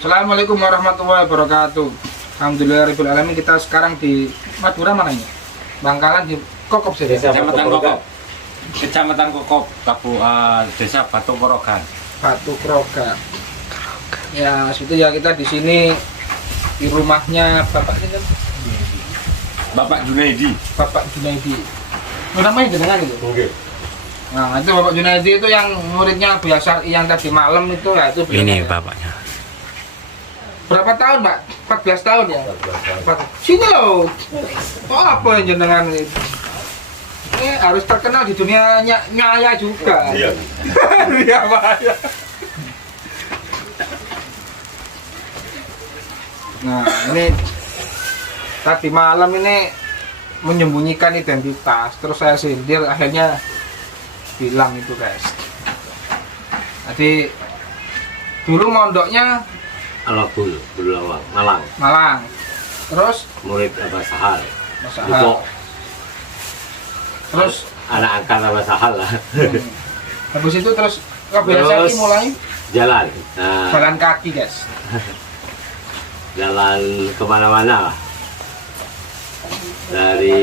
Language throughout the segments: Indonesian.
Assalamualaikum warahmatullahi wabarakatuh. Alhamdulillahirrahmanirrahim. Kita sekarang di Madura mana ini? Bangkalan di Kokop saja. Kecamatan Kokop. Kecamatan Kokop, Desa Batu Korogan. Batu Korogan. Ya, itu ya kita di sini di rumahnya Bapak ini kan? Bapak Junaidi. Bapak Junaidi. Oh, namanya jenengan itu? Oke. Nah, itu Bapak Junaidi itu yang muridnya biasa yang tadi malam itu ya itu. Ini bapaknya. Berapa tahun, Pak? 14 tahun ya? Sini loh. Oh, apa yang jenengan ini? Ini harus terkenal di dunia nyaya juga. Iya. Iya, Pak. Nah, ini tadi malam ini menyembunyikan identitas. Terus saya sindir, akhirnya bilang itu, guys. Jadi dulu mondoknya Alabul, Bulawang, Malang. Malang. Terus Murid Abah Sahal. Masahal. Terus Anak angkat Abah Sahal lah. habis itu terus kebiasaan Terus mulai jalan. Nah, jalan kaki, guys. jalan kemana-mana lah. Dari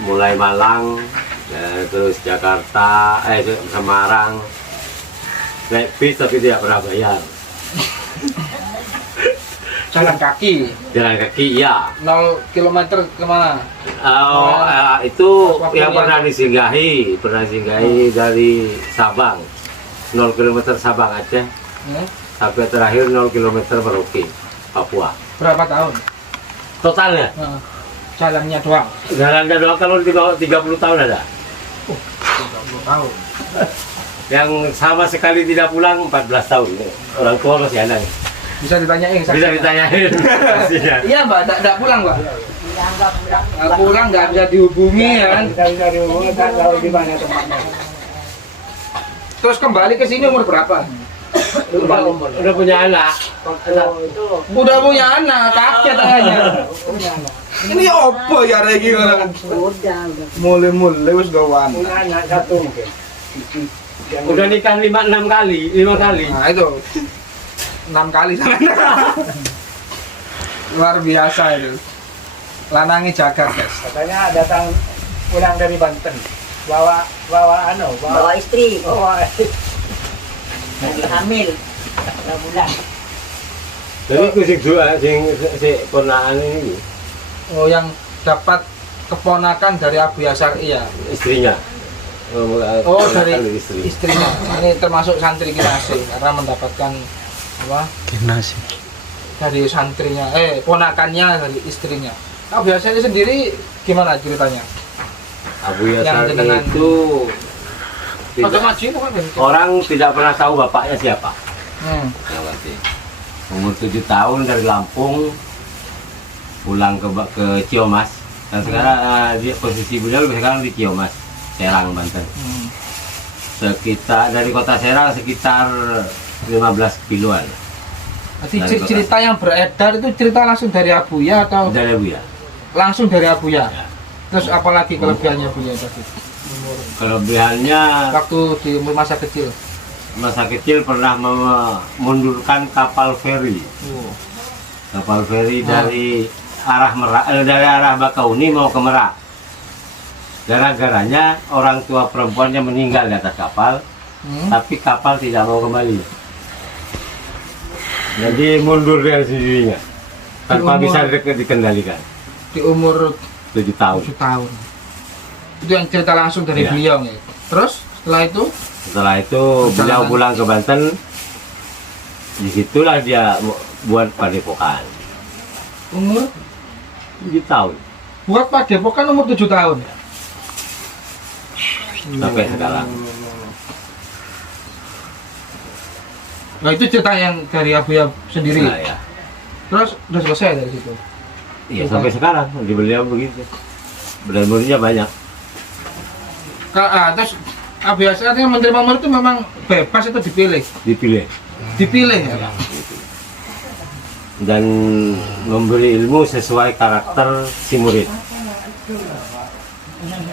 mulai Malang, terus Jakarta, Semarang. Naik bis tapi tidak pernah bayar. Jalan kaki Jalan kaki, iya. 0 km kemana? Itu Waktu yang pernah disinggahi, dari Sabang, 0 km Sabang Aceh, sampai terakhir 0 km Merauke, Papua. Berapa tahun? Totalnya, Nah, jalannya doang. jalannya doang kalau di bawah 30 tahun ada. 30 tahun. Yang sama sekali tidak pulang 14 tahun. Orang tua masih ada. Bisa ditanyain. Bisa ditanyain. Pastinya. Iya, Mbak, enggak pulang, Mbak. Enggak pulang, enggak bisa dihubungi ya kan. Bisa dihubungi, tak tahu di mana tempatnya. Terus kembali ke sini umur berapa? Udah punya anak. Udah punya anak, kaget tangannya. Ini apa ya Regi? Udah. Mulai wis gawan. Punya anak satu mungkin. Udah nikah 5 kali. Nah, itu 6 kali sama. Luar biasa itu. Lanangi jagat, guys. Katanya datang pulang dari Banten. Bawa istri bawa lagi hamil 2 bulan. Jadi kusik dua si ponaan ini Oh, yang dapat keponakan dari Abu Yasari ya. istrinya. Oh, dari istri. istrinya. Ini termasuk santri kinasi karena mendapatkan apa? Kinasi. Dari santrinya, ponakannya dari istrinya. Abu Yasari sendiri gimana ceritanya? Abu Yang Yasar jenengan- itu Pada tidak, ngaji itu kan? orang tidak pernah tahu bapaknya siapa. Hmm. Umur 7 tahun dari Lampung pulang ke Ciomas. Dan sekarang dia posisi beliau sekarang di Ciomas, Serang, Banten. Hmm. Sekitar dari kota Serang sekitar 15 kiloan Jadi Dari cerita yang beredar itu cerita langsung dari Abuya atau dari Abu ya. langsung dari Abuya? Ya. Terus apalagi kelebihannya Abuya tadi? Kelebihannya Waktu di masa kecil. masa kecil pernah memundurkan kapal feri. Kapal feri dari arah Merak, dari arah Bakauni mau ke Merak. Gara-garanya orang tua perempuannya meninggal di atas kapal, tapi kapal tidak mau kembali. Jadi mundur dengan sendirinya, tanpa bisa dikendalikan. Di umur 7 tahun. 7 tahun. Itu yang cerita langsung dari Iya. beliau ya. Terus setelah itu Setelah itu beliau pulang ke Banten. Disitulah dia buat padepokan. umur 7 tahun buat padepokan umur 7 tahun. sampai sekarang. Nah, itu cerita yang dari Abuya sendiri. Nah, ya. Terus udah selesai dari situ. Iya, sampai sekarang di beliau begitu. Dan muridnya banyak. Terus Abuya artinya menerima murid itu memang bebas itu dipilih. Dipilih Ya. dan memberi ilmu sesuai karakter si murid.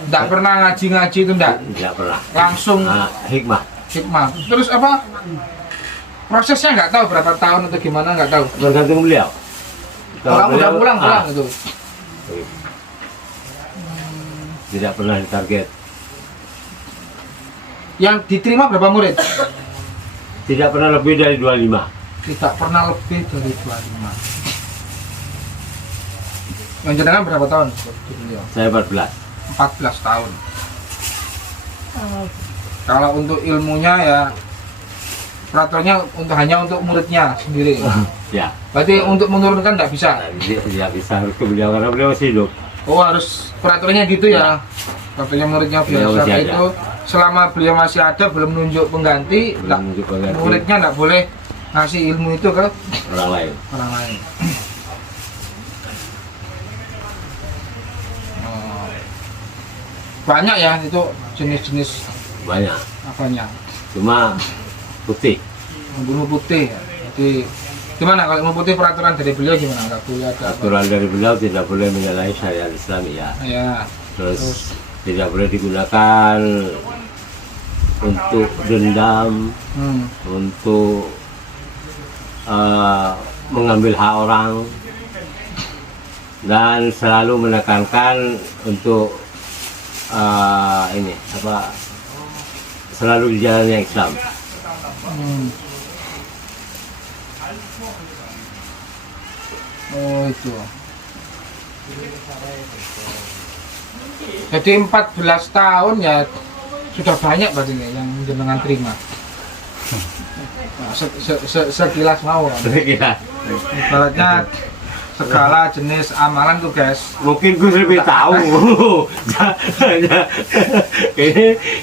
Enggak pernah ngaji-ngaji itu enggak. Tidak pernah. Langsung Hikmah. hikmah. Terus apa? prosesnya nggak tahu berapa tahun atau gimana, nggak tahu. Tergantung beliau. Kalau Udah beliau, pulang ah, gitu. tidak pernah ditarget. Yang diterima berapa murid? Tidak pernah lebih dari 25. Tidak pernah lebih dari 25. Yang jenengan berapa tahun? Saya 14. 14 tahun. Kalau untuk ilmunya ya peraturannya hanya untuk muridnya sendiri. Ya. Berarti untuk menurunkan nggak bisa. Tidak bisa harus ke beliau karena beliau masih hidup. Oh, harus peraturannya gitu ya. Katanya muridnya Beliau biasa masih ada. itu selama beliau masih ada belum nunjuk pengganti, Belum nggak- nunjuk pengganti. muridnya nggak boleh ngasih ilmu itu ke Orang lain. orang lain. Oh. Banyak ya itu jenis-jenis Banyak. apanya? Cuma putih. Ilmu putih ya. Jadi gimana kalau ilmu putih peraturan dari beliau gimana? Nggak boleh ada apa? Aturan dari beliau tidak boleh menyalahi syariat Islam ya. Ya. Terus tidak boleh digunakan untuk dendam, Hmm. untuk mengambil hak orang, dan selalu menekankan untuk ini apa, selalu di jalan yang Islam. Hmm. Oh itu. Jadi 14 tahun ya sudah banyak berarti nih yang jenengan terima. Nah, sekilas mau kan. Kira Ibaratnya segala jenis amalan tuh guys. mungkin Gus lebih tahu.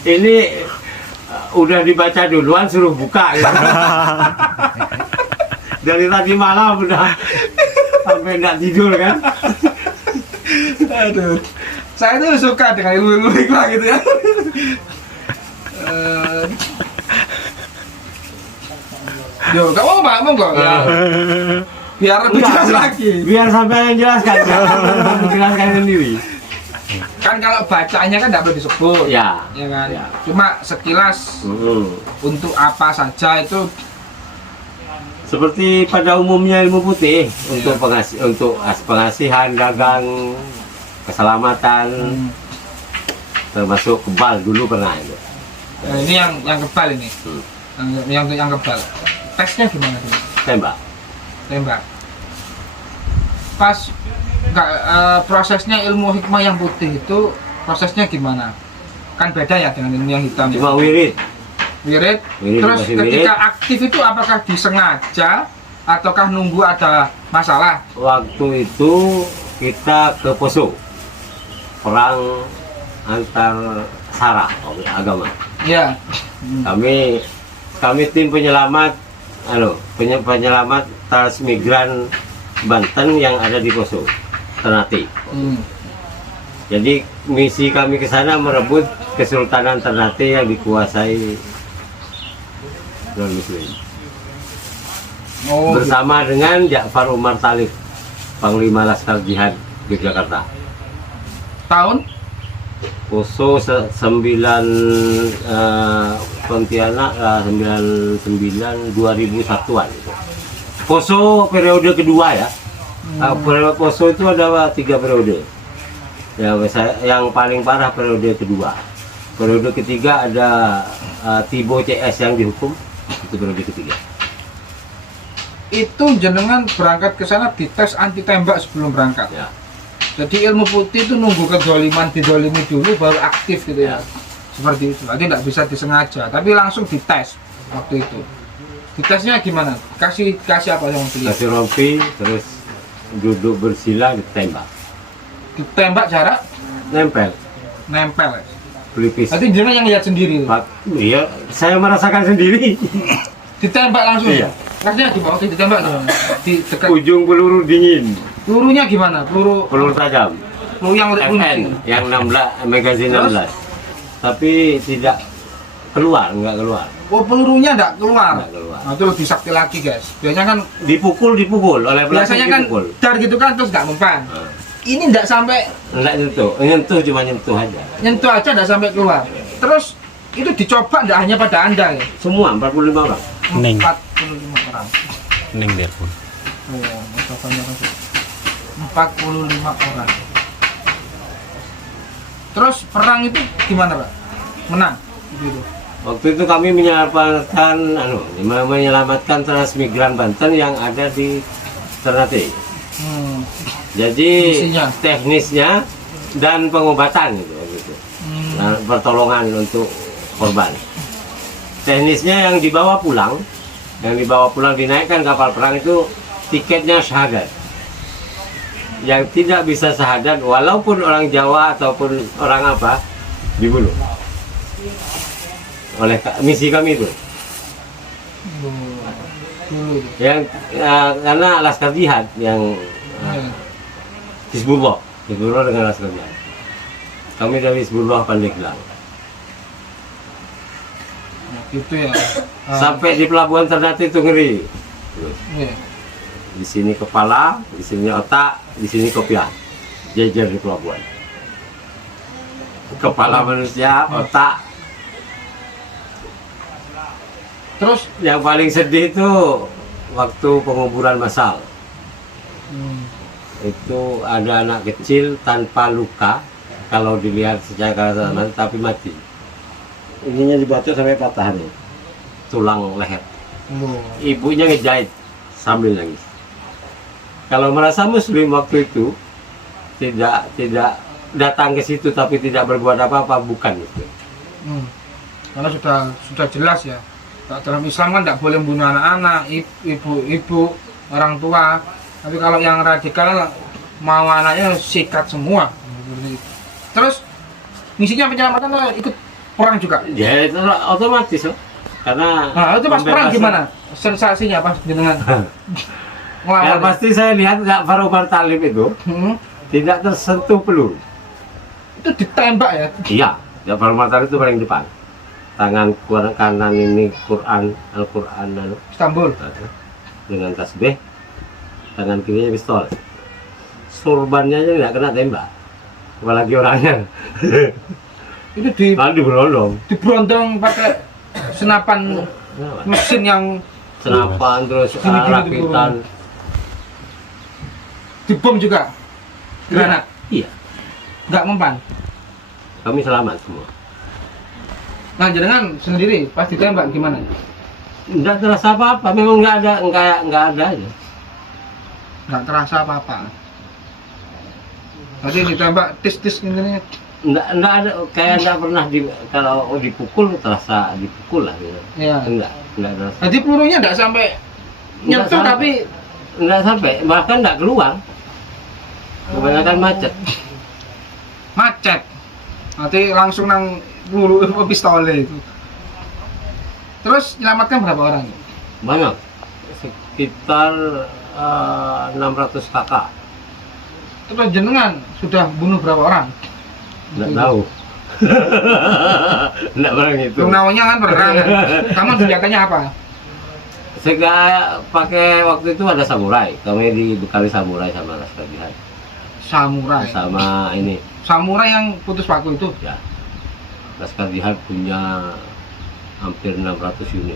ini udah dibaca duluan, suruh buka. Ya. Dari tadi malam udah sampai nggak tidur kan. Aduh. Saya tuh suka dengan ilmu-ilmu hikmah gitu ya. Yo, gak mau Pak, monggo ya. Biar lebih jelas lagi. Biar sampai yang jelaskan, menjelaskan sendiri. Kan kalau bacanya kan tidak boleh disebut. Ya. Ya kan. Ya. Cuma sekilas untuk apa saja itu Seperti pada umumnya ilmu putih untuk pengasihan, dagang, keselamatan, termasuk kebal dulu pernah itu. nah, ini yang kebal ini. Yang kebal. Tesnya gimana tuh? Tembak. Tembak. Pas prosesnya ilmu hikmah yang putih itu prosesnya gimana? Kan beda ya dengan ilmu yang hitam. Cuma wirid. Wirid. Wirid, Terus masih ketika wirid. aktif itu apakah disengaja ataukah nunggu ada masalah? Waktu itu kita ke Poso, perang antar sara agama. Iya. Kami tim penyelamat, penyelamat transmigran Banten yang ada di Poso, Ternate. Jadi misi kami ke sana merebut Kesultanan Ternate yang dikuasai non Muslim. Oh, Bersama dengan Ja'far Umar Talib, Panglima Laskar Jihad Yogyakarta. tahun Poso 9 Pontianak 99 2001-an. Poso periode kedua ya. Periode Poso itu ada 3 periode. Yang paling parah periode kedua. Periode ketiga ada Tibo CS yang dihukum, itu periode ketiga. itu jenengan berangkat ke sana dites anti tembak sebelum berangkat. Ya. Jadi ilmu putih itu nunggu kedoliman didolimi dulu baru aktif gitu ya. Seperti itu. Berarti tidak bisa disengaja, tapi langsung dites waktu itu. Ditesnya gimana? Kasih apa yang beliau? Kasih rompi, terus duduk bersila, ditembak. Ditembak jarak Nempel, nempel. pelipis. Berarti jenengan yang lihat sendiri. Iya, saya merasakan sendiri. Ditembak langsung. Iya. Rasanya gimana? Waktu ditembak gimana? Di dekat. Ujung peluru dingin, Pelurunya gimana? Peluru tajam. yang FN yang 16 magazine 16. Tapi tidak keluar, enggak keluar. Oh, pelurunya enggak keluar. Enggak keluar. Nah, itu lebih sakti lagi, guys. Biasanya kan Dipukul oleh pelaku, biasanya kan dipukul. dar gitu kan terus enggak mempan. Nah, Ini enggak sampai enggak nyentuh cuma nyentuh aja. nyentuh aja enggak sampai keluar. Terus itu dicoba enggak hanya pada Anda ya. Semua 45 orang. 45 Ning telepon. Oh, masa banyak kan. 45 orang. Terus perang itu gimana, Pak? Menang gitu. Waktu itu kami menyelamatkan transmigran Banten yang ada di Ternate. Jadi Misinya. teknisnya dan pengobatan gitu. Nah, pertolongan untuk korban. Teknisnya yang dibawa pulang dinaikkan kapal perang itu tiketnya syahadat. Yang tidak bisa syahadat walaupun orang Jawa ataupun orang apa dibunuh oleh misi kami itu. Dulu. Yang karena Laskar Jihad yang Hizbullah dengan Laskar Jihad. Kami dari Hizbullah Pandeglang. Gitu ya. Sampai di pelabuhan Ternate itu ngeri. Terus, Iya. di sini kepala, di sini otak, di sini kopiah. Jejer di pelabuhan. Kepala manusia, otak. Terus Yang paling sedih itu waktu penguburan massal. Itu ada anak kecil tanpa luka kalau dilihat secara kasat tapi mati. Ininya dibacok sampai patah nih, tulang leher. Ibunya ngejahit sambil nangis. Kalau merasa muslim waktu itu tidak datang ke situ tapi tidak berbuat apa-apa, bukan itu. Karena sudah jelas ya. Dalam Islam kan tidak boleh membunuh anak-anak, ibu, orang tua. Tapi kalau yang radikal mau anaknya sikat semua. Terus misinya penyelamatan ikut perang juga. Ya itu otomatis loh. Karena Nah, itu pas perang gimana? Sensasinya pas dengan Ya ngelawan? pasti saya lihat Ja'far Umar Talib itu tidak tersentuh peluru. Itu ditembak ya. Iya, Ja'far Umar Talib itu paling depan. Tangan kanan ini Al-Quran Istanbul. dengan tasbih, tangan kirinya pistol. Surbannya aja nggak kena tembak, apalagi orangnya. Itu Lalu diberondong, diberondong pakai senapan mesin yang senapan terus Gini-gini rakitan. dibom juga. Granat. Iya, Nggak mempan. kami selamat semua. Nah, jenengan sendiri pas ditembak gimana? Nggak terasa apa-apa, memang nggak ada aja. Nggak terasa apa-apa. Tadi ditembak tis-tis gini. Nggak ada, kayak nggak pernah kalau dipukul terasa dipukul lah gitu. Iya. Nggak terasa. Tadi pelurunya nggak sampai Nggak nyentuh sampai. tapi Nggak sampai, bahkan nggak keluar. Kebanyakan macet. macet. Nanti langsung nang peluru pistolnya itu. Terus menyelamatkan berapa orang? Banyak, sekitar 600 kakak. Terus jenengan sudah bunuh berapa orang? Nggak tahu. Nggak pernah gitu. Namanya kan perang. Kamu senjatanya apa? Saya pakai waktu itu ada samurai. Kami dibekali samurai sama Laskar Jihad. Samurai. Sama ini, Samurai yang putus paku itu. ya. Laskar Jihad punya hampir 600 unit.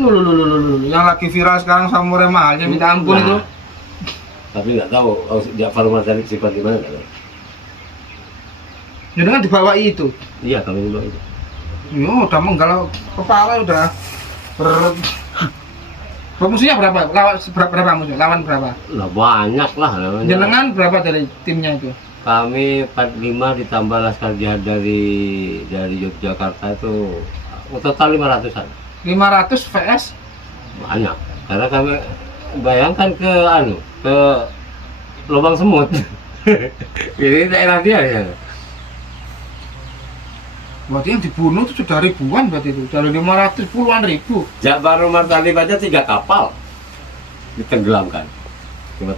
Loh. Yang lagi viral sekarang samurai mahalnya minta ampun itu. Tapi nggak tahu Ja'far Umar Talib simpan di mana. Nggak tahu. Jenengan dibawa itu. Iya, kami dibawa itu. Yo, udah menggalau kepala udah musuhnya berapa? Berapa musuh? Lawan berapa? Lah banyak lah. Namanya. Jenengan berapa dari timnya itu? Kami 45 ditambah Laskar Jihad dari Yogyakarta itu total 500-an. 500 vs Banyak. Karena kami bayangkan ke lubang semut. Ini daerah dia ya. berarti yang dibunuh itu sudah ribuan berarti itu. Dari 500 puluhan ribu. Ja'far Umar Talib aja 3 kapal ditenggelamkan. Cuma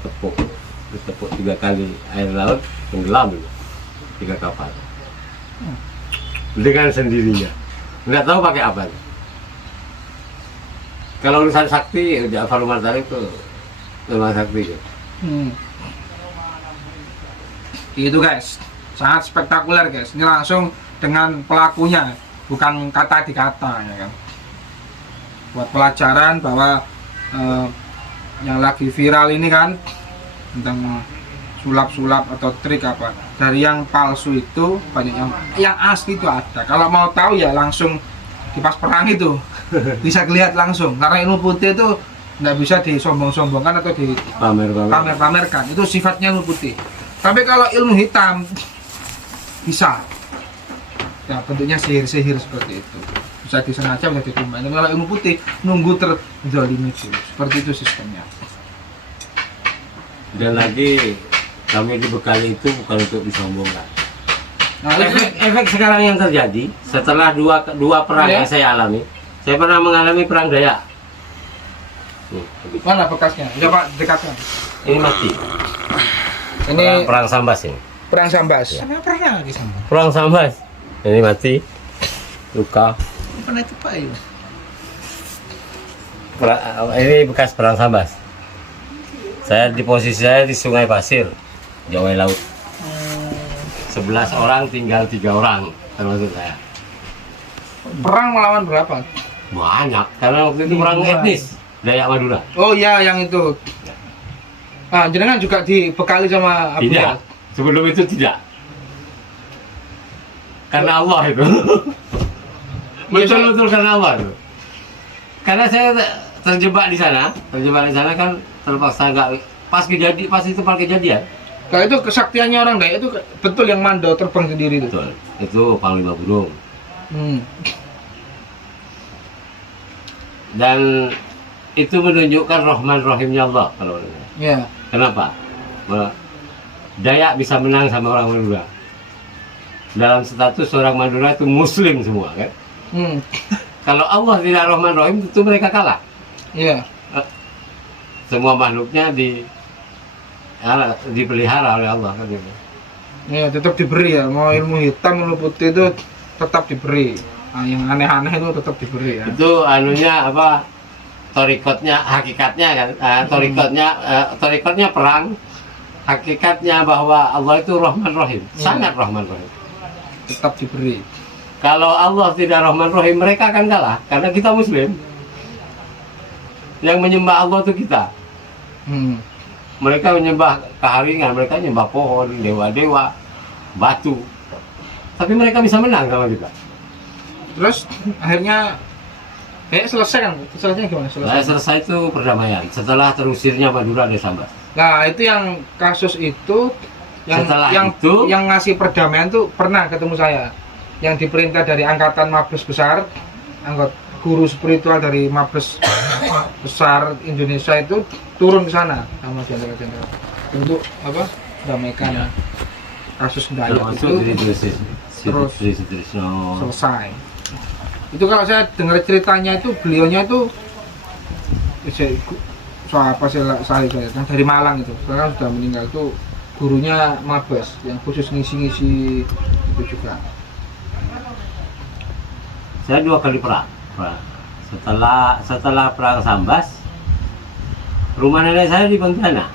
ditepuk 3 kali air laut tenggelam 3 kapal. Dengan sendirinya. Nggak tahu pakai apa. Kalau urusan sakti, Ja'far Umar Talib itu memang sakti. Itu guys, sangat spektakuler guys. Ini langsung dengan pelakunya, bukan kata di kata ya kan. Buat pelajaran bahwa yang lagi viral ini kan tentang sulap-sulap atau trik apa. Dari yang palsu itu banyak yang asli itu ada. Kalau mau tahu ya langsung di pas perang itu bisa lihat langsung. Karena ilmu putih itu nggak bisa disombong-sombongkan atau dipamer-pamerkan. Itu sifatnya ilmu putih. Tapi kalau ilmu hitam bisa. Ya bentuknya sihir-sihir seperti itu. Bisa disengaja, bisa ditimbang. Kalau ilmu putih nunggu terzalimi dulu. Seperti itu sistemnya. Dan lagi kami dibekali itu bukan untuk disombongkan. Nah, Efek sekarang yang terjadi setelah dua perang Ya. yang saya alami, saya pernah mengalami perang Dayak. mana bekasnya? Coba dekatkan. Ini mati. Ini Perang Sambas ini. perang Sambas. Pernah lagi Sambas. Perang Sambas. Ini mati. Luka. Pernah itu Pak ya? Ini bekas perang Sambas. Saya di posisi saya di Sungai Pasir, Jawa Laut. 11 orang tinggal 3 orang termasuk saya. Perang melawan berapa? Banyak karena waktu itu perang etnis Dayak Madura. Oh iya yang itu. Ah, jenengan juga dibekali sama Abu Tidak. Jahal? Sebelum itu tidak. Karena Allah itu. Betul-betul karena Allah itu. Karena saya terjebak di sana kan terpaksa nggak pas itu kejadian. Kalau itu kesaktiannya orang Dayak itu betul yang mandau terbang sendiri itu. Betul. Itu Panglima Gunung. Dan itu menunjukkan Rahman Rahimnya Allah kalau menurut saya. Ya. Kenapa? Dayak bisa menang sama orang Madura. Dalam status orang Madura itu Muslim semua kan. Kalau Allah tidak Rahman Rahim itu mereka kalah. Iya. Semua makhluknya dipelihara oleh Allah kan gitu. Iya, tetap diberi ya. Mau ilmu hitam, ilmu putih itu tetap diberi. Nah, yang aneh-aneh itu tetap diberi ya. Itu anunya apa? Torikotnya, hakikatnya kan? Torikotnya perang. Hakikatnya bahwa Allah itu Rahman Rahim, sangat Rahman Rahim. Tetap diberi. Kalau Allah tidak Rahman Rahim, mereka akan kalah karena kita Muslim. Yang menyembah Allah itu kita. Mereka menyembah keharingan, mereka menyembah pohon, dewa-dewa, batu. Tapi mereka bisa menang sama kita. Terus akhirnya selesai kan? Selesainya gimana? Nah, selesai itu perdamaian setelah terusirnya Madura dari Sambas. Nah, itu yang kasus itu Setelah yang itu- yang ngasih perdamaian tuh pernah ketemu saya. Yang diperintah dari angkatan Mabes besar, guru spiritual dari Mabes besar Indonesia itu turun ke sana sama jenderal-jenderal untuk apa? Damaikan kasus Dayak Termasuk itu terus selesai. Itu kalau saya dengar ceritanya itu beliaunya itu siapa saya yang dari Malang itu sekarang sudah meninggal itu gurunya Mabes yang khusus ngisi-ngisi itu juga. Saya 2 kali perang. Setelah perang Sambas, rumah nenek saya di Pontianak,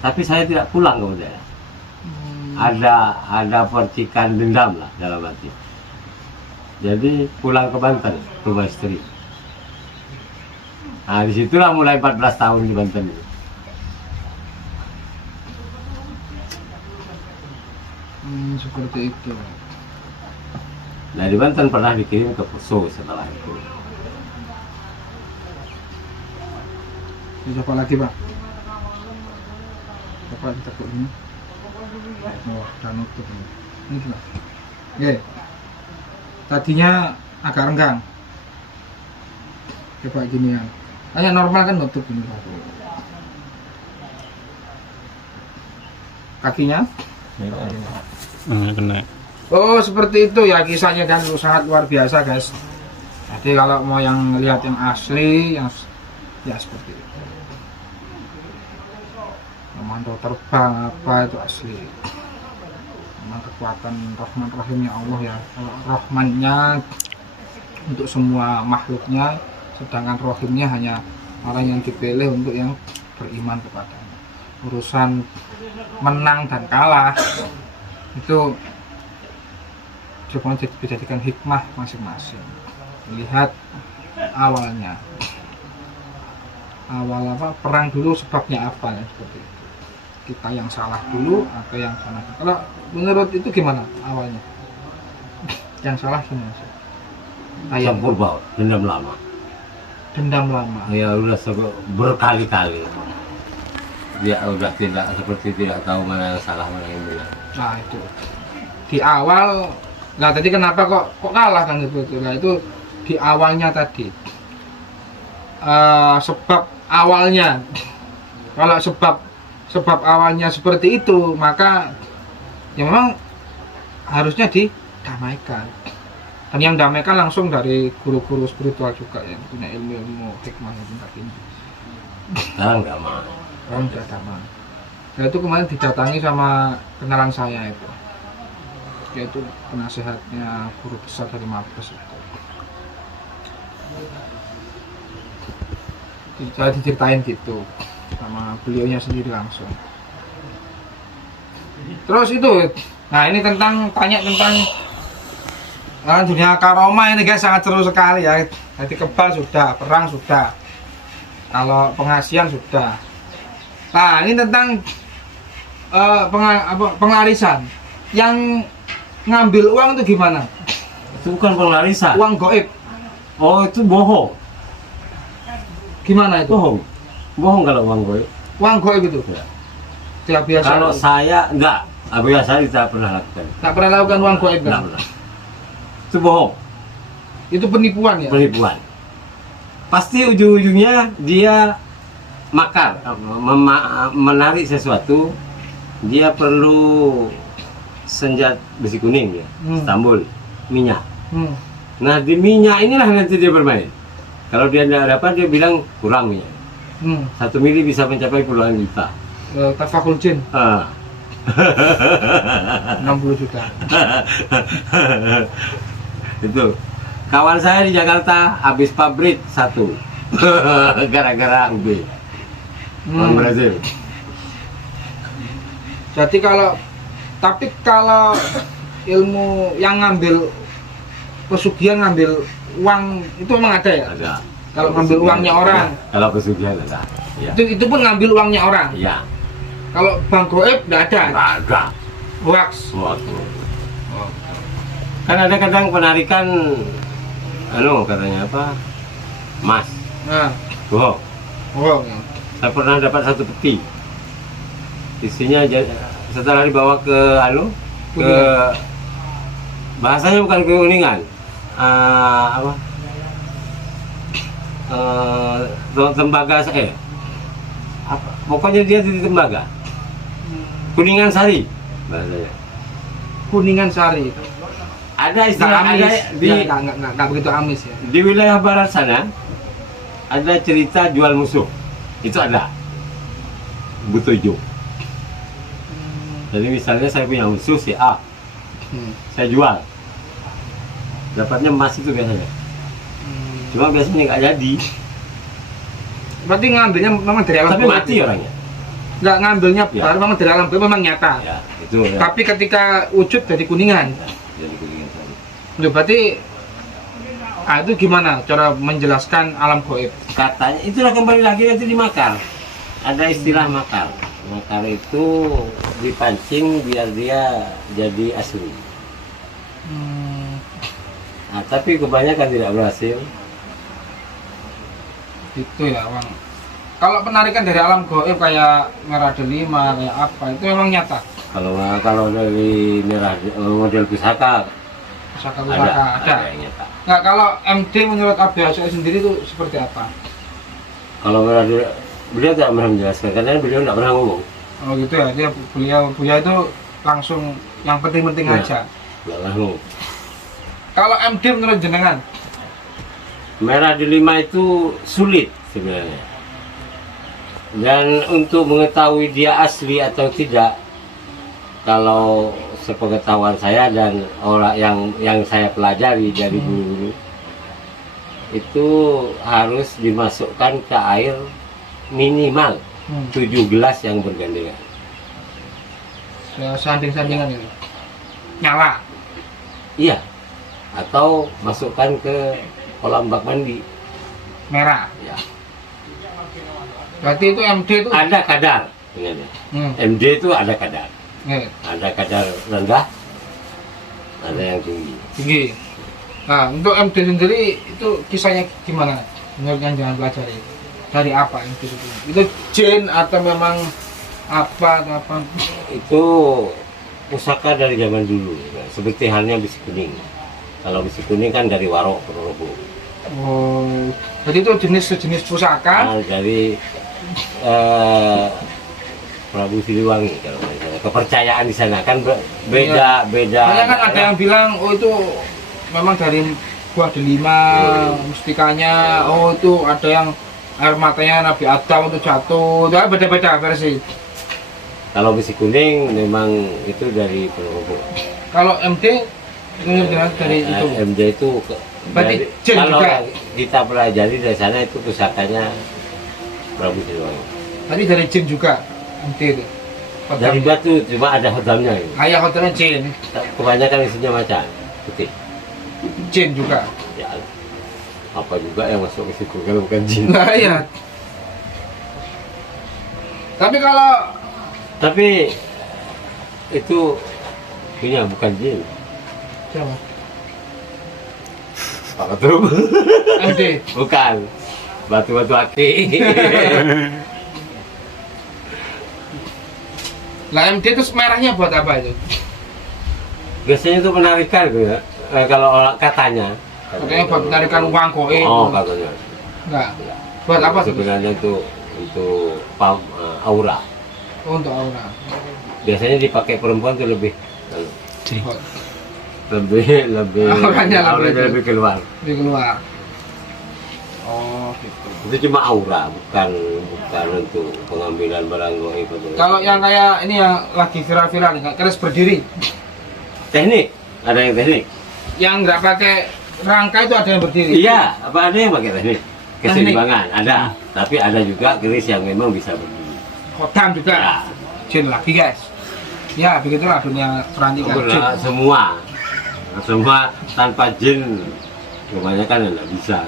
tapi saya tidak pulang ke Pontianak. Ada percikan dendam lah dalam hati. Jadi pulang ke Banten, rumah istri. Nah disitulah mulai 14 tahun di Banten itu. Seperti itu. Nah di Banten pernah dikirim ke Poso setelah itu. Siapa lagi Pak? Bapak ditekuk ini. Oh, udah nutup ini. Ini gimana? Oke. Tadinya agak renggang. Coba gini ya. Hanya normal kan nutup ini. Kakinya? Kena. Oh seperti itu ya kisahnya kan sangat luar biasa guys. Jadi kalau mau yang lihat yang asli, yang ya seperti itu. Manto terbang apa itu asli. Memang kekuatan Rahman Rahimnya Allah ya. Rahmannya untuk semua makhluknya, sedangkan Rahimnya hanya orang yang dipilih untuk yang beriman kepadanya. Urusan menang dan kalah itu coba dijadikan hikmah masing-masing. Lihat awalnya. awal apa perang dulu sebabnya apa ya seperti itu. Kita yang salah dulu atau yang salah. Kalau menurut itu gimana awalnya? Yang salah gimana sih? Campur baur, dendam lama. Dendam lama. Ya udah berkali-kali. Dia udah tidak tahu mana yang salah mana yang benar. Nah itu di awal. Nah tadi kenapa kok kalah kan itu? Nah itu di awalnya tadi. Sebab awalnya. Kalau sebab awalnya seperti itu, maka ya memang harusnya didamaikan. Dan yang damaikan langsung dari guru-guru spiritual juga yang punya ilmu hikmah yang tingkat tinggi. Sekarang nggak mau. Orang tidak damai. Nah itu kemarin didatangi sama kenalan saya itu, yaitu penasehatnya guru besar dari Mabes itu. Saya diceritain gitu sama beliaunya sendiri langsung. Terus itu, nah ini tanya tentang dunia karoma ini guys, sangat seru sekali ya. Jadi kebal sudah, perang sudah, kalau pengasihan sudah. Nah ini tentang penglarisan. Yang ngambil uang itu gimana? Itu bukan penglarisan. Uang goib. Oh itu bohong. Gimana itu? Bohong kalau uang goib. Uang goib itu? Ya. Tidak biasa. Kalau saya enggak, biasa tidak pernah lakukan. Tak pernah lakukan uang goib kan? Enggak pernah. Itu bohong, Itu penipuan ya? penipuan. Pasti ujung-ujungnya dia makar, menarik sesuatu. Dia perlu senjat besi kuning ya, Istanbul, minyak. Nah di minyak inilah nanti dia bermain. Kalau dia tidak dapat, dia bilang kurang minyak. 1 mili bisa mencapai puluhan juta. Tafakul jin 60 juta. Itu kawan saya di Jakarta habis pabrik 1 gara-gara UB orang Brazil. Jadi tapi kalau ilmu yang ngambil pesugihan, ngambil uang itu memang ada ya? Ada. Kalau ngambil uangnya orang. Kalau pesugihan ada. Ya. Itu pun ngambil uangnya orang. Iya. Kalau bang goib nggak ada. Nggak ada. Hoax. Waktu. Kan ada kadang penarikan, katanya apa? Emas. Nah, Bohong. oh. Saya pernah dapat 1 peti. Isinya setelah dibawa ke ke bahasanya bukan ke Kuningan. Tembaga saya. Pokoknya dia di tembaga. Kuningan Sari bahasanya. Kuningan Sari. Ada istilah ada di nggak begitu amis ya. di wilayah barat sana ada cerita jual musuh. Itu ada. Butojo. Jadi misalnya saya punya musuh si A, saya jual. Dapatnya emas itu biasanya. Cuma biasanya nggak jadi. Berarti ngambilnya memang dari alam Tapi goib. mati orangnya. Nggak ngambilnya Ya. baru memang dari alam goib, memang nyata. Ya, itu ya. Tapi ketika wujud jadi kuningan, Jadi kuningan tadi. loh, berarti itu gimana cara menjelaskan alam goib? Katanya itulah kembali lagi nanti dimakar. Ada istilah makar. Makar itu dipancing biar dia jadi asli. Nah, tapi kebanyakan tidak berhasil. Itu ya bang. Kalau penarikan dari alam goib kayak merah delima, kayak apa, itu memang nyata. Kalau dari merah model pusaka Pusaka ada. yang nyata. Nggak, kalau MD menurut ABHC sendiri itu seperti apa? Kalau beliau tidak pernah menjelaskan karena beliau tidak pernah ngomong. Oh gitu ya, beliau itu langsung yang penting-penting Ya. aja. Tidak pernah ngomong. Kalau MD menurut jenengan? Merah delima itu sulit sebenarnya. Dan untuk mengetahui dia asli atau tidak, kalau sepengetahuan saya dan orang yang saya pelajari dari guru-guru, itu harus dimasukkan ke air minimal 7 gelas yang bergandengan. Ya, sanding-sandingan itu. Nyala. Iya. Atau masukkan ke kolam bak mandi. Merah. Ya. Berarti itu MD itu Ada kadar. Ingatnya. MD itu ada kadar. Ada kadar rendah, ada yang tinggi. Tinggi. Nah, untuk MD sendiri itu kisahnya gimana? Menurut yang jangan pelajari. Dari apa MD itu? Itu jin atau memang apa atau apa? Itu pusaka dari zaman dulu, seperti halnya besi kuning. Kalau besi kuning kan dari Warok Ponorogo. Oh, jadi itu jenis pusaka. Nah, dari Prabu Siliwangi kalau misalnya. Kepercayaan di sana kan beda. Banyak kan ada yang bilang, oh itu memang dari buah delima, mustikanya. Oh itu ada yang air matanya Nabi Adam untuk jatuh. Itu beda-beda versi. Kalau besi kuning memang itu dari Ponorogo. Kalau MD dari itu. MD itu Berarti jin kalau juga. kita pelajari dari sana itu pusakanya Prabu Siliwangi. Tadi dari jin juga MD itu. Dari batu cuma ada hodamnya. Ayah hotelnya jin. Kebanyakan isinya macan putih. Jin juga. Ya, apa juga yang masuk ke situ kalau bukan jin. Nah iya. Tapi itu punya bukan jin. Siapa? Pak Ketum. MD. Bukan. Batu-batu aki. Lah MD itu merahnya buat apa itu? Biasanya itu penarikan gitu ya. Kalau katanya. Katanya buat menarikan uang koin. Oh, katanya. Enggak. Buat apa sebenarnya itu untuk aura. Oh, untuk aura. Biasanya dipakai perempuan itu lebih Auranya lebih keluar. Di keluar. Oh, gitu. Itu cuma aura, bukan untuk pengambilan barang goib. Kalau yang kayak ini yang lagi viral-viral nih, kayak keris berdiri. Teknik, ada yang teknik. Yang nggak pakai rangka itu ada yang berdiri. Iya, apa ada yang pakai teknik? Keseimbangan ada, tapi ada juga keris yang memang bisa berdiri. Kodam juga. Ya. Jin lagi guys. Ya begitulah dunia perantikan jin. Semua tanpa jin kebanyakan nggak bisa.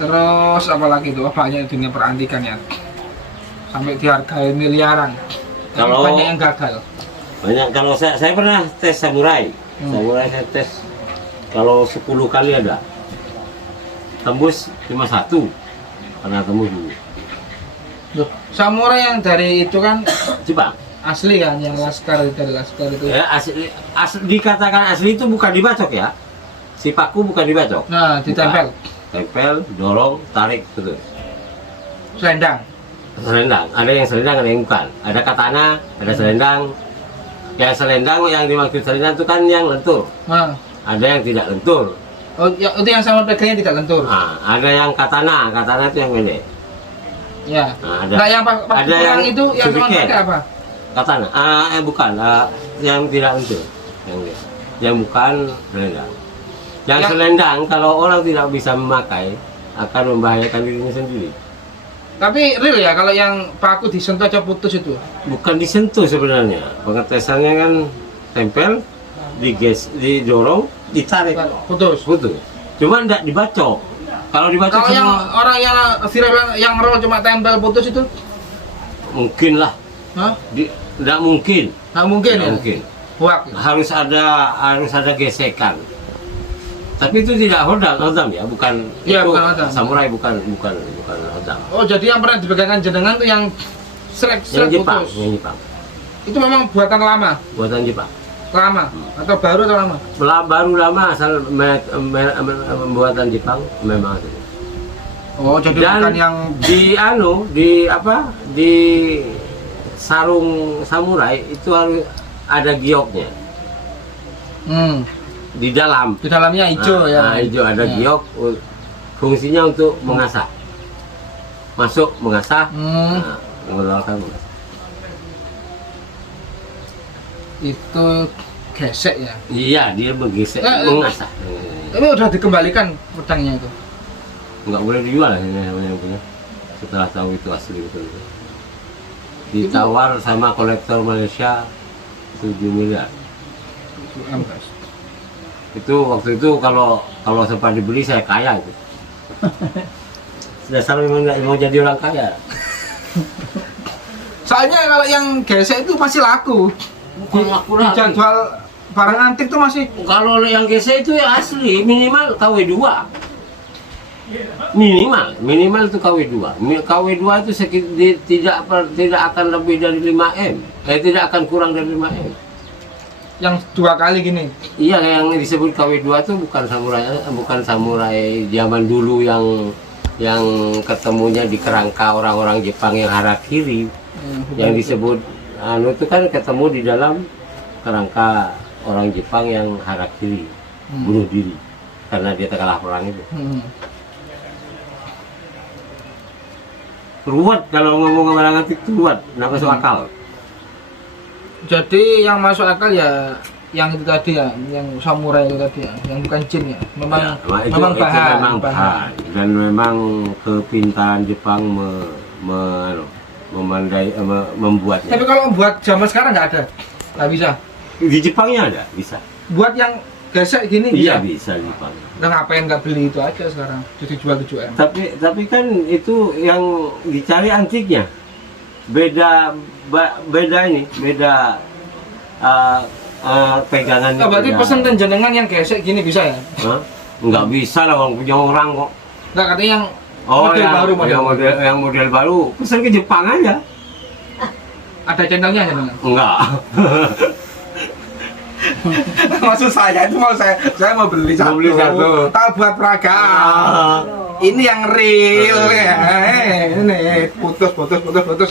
Terus apalagi itu banyak dunia perantikan ya. Sampai dihargai miliaran. Kalau- Banyak yang gagal. Banyak. Kalau saya pernah tes samurai. Samurai saya tes kalau 10 kali ada. Tembus cuma 1. Pernah tembus dulu. Loh, samurai yang dari itu kan Jepang. asli kan, yang laskar dari laskar itu. Ya, asli, dikatakan asli itu bukan dibacok ya. Si paku bukan dibacok. Nah, ditempel. Tempel, dorong, tarik gitu. Selendang. Selendang. Ada yang selendang, ada yang bukan. Ada katana, ada selendang. Yang selendang yang dimaksud selendang itu kan yang lentur. Nah, Ada yang tidak lentur. oh, itu yang sama pegangnya tidak lentur. Nah, ada yang katana itu yang pendek. Ya. Nah, ada. Nah, yang pas Ada perang yang itu yang sama shuriken. pakai apa? Katana, bukan, yang tidak lentur, yang bukan selendang. Yang selendang kalau orang tidak bisa memakai akan membahayakan dirinya sendiri. Tapi real ya kalau yang paku disentuh aja putus itu. Bukan disentuh sebenarnya, pengetesannya kan tempel, didorong, ditarik, Putus. putus. Cuma tidak dibacok. Kalau dibacok Kalau yang semua orang yang viral yang roll cuma tempel putus itu, mungkin lah, hah? tidak mungkin. Nggak mungkin Tidak ya? mungkin. Hoak. Harus ada gesekan. Tapi itu tidak hodam ya, bukan. Iya, itu bukan hodam. Samurai bukan hodam. Oh, jadi yang pernah dipegangkan jenengan tuh yang Yang srek Jepang, putus. yang Jepang. Itu memang buatan lama, Buatan Jepang. atau baru atau lama? Baru lama asal buatan Jepang memang ada. Oh, jadi Dan bukan yang di sarung samurai itu harus ada gioknya di dalam. di dalamnya hijau ya. Nah, hijau ada Ya. giok, fungsinya untuk mengasah. Masuk mengasah, Hmm, mengeluarkan mengasah. itu gesek ya. Iya, dia bergesek, mengasah. Tapi udah dikembalikan pedangnya itu. Nggak boleh dijual ini namanya punya. Setelah tahu itu asli betul. Ditawar sama kolektor Malaysia 7 miliar. Itu waktu itu kalau sempat dibeli saya kaya itu. dasar memang nggak mau jadi orang kaya. Soalnya kalau yang gesek itu masih laku. Bukan laku lagi. Jual barang antik tuh masih Kalau yang gesek itu ya asli, minimal KW2. Minimal itu KW2. KW2 itu tidak akan lebih dari 5M. Tidak akan kurang dari 5M. yang 2 kali gini. Iya, yang disebut KW2 itu bukan samurai zaman dulu yang ketemunya di kerangka orang-orang Jepang yang harakiri. Yang disebut itu kan ketemu di dalam kerangka orang Jepang yang harakiri, bunuh diri karena dia kalah perang itu. Ruwet kalau ngomong barang antik itu ruwet, nggak masuk akal. Jadi yang masuk akal ya yang itu tadi ya, yang samurai itu tadi ya, yang bukan jin ya. Memang Ya, memang itu bahan, memang bahan. Dan memang kepintaran Jepang membuatnya. Tapi kalau buat zaman sekarang nggak ada, nggak bisa. Di Jepangnya ada, bisa. Buat yang gesek gini Iya bisa. bisa di Jepang. Nah, ngapain nggak beli itu aja sekarang? Jadi jual 7M. Tapi kan itu yang dicari antiknya. Beda pegangannya. Oh, berarti beda. pesen jenengan yang gesek gini bisa ya? Hah? Nggak bisa lah, orang punya orang kok. Nggak, katanya yang Oh, model baru, yang model baru, pesan ke Jepang aja. ada channelnya jenengan. Enggak. Maksud saya itu mau saya mau beli satu. Mau beli satu. Tak buat peragaan. Ini yang real ya. Ini putus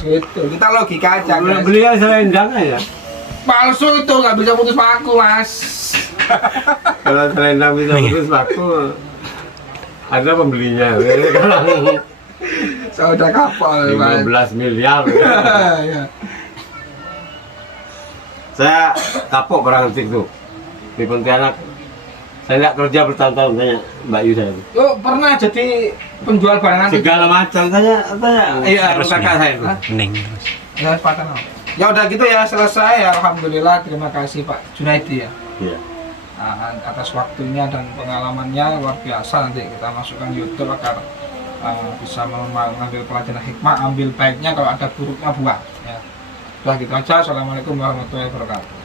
gitu. Kita logika aja, guys. Beli yang selendang aja. Palsu itu nggak bisa putus paku, Mas. Kalau selendang bisa putus paku, ada pembelinya. Saya udah kapal, Mas. 15 miliar. Ya. Saya kapok barang antik tuh di Pontianak. Saya nggak kerja bertahun-tahun, tanya Mbak Yu saya. Oh, pernah jadi penjual barang antik. Segala macam, tanya. Iya, kakak saya itu. Neng. Ya, sepatan. Ya udah gitu ya, selesai ya. Alhamdulillah, terima kasih Pak Junaidi ya. Iya. Atas waktunya dan pengalamannya luar biasa. Nanti kita masukkan YouTube agar bisa mengambil pelajaran hikmah, ambil baiknya, kalau ada buruknya buang ya. Udah gitu aja. Assalamualaikum warahmatullahi wabarakatuh.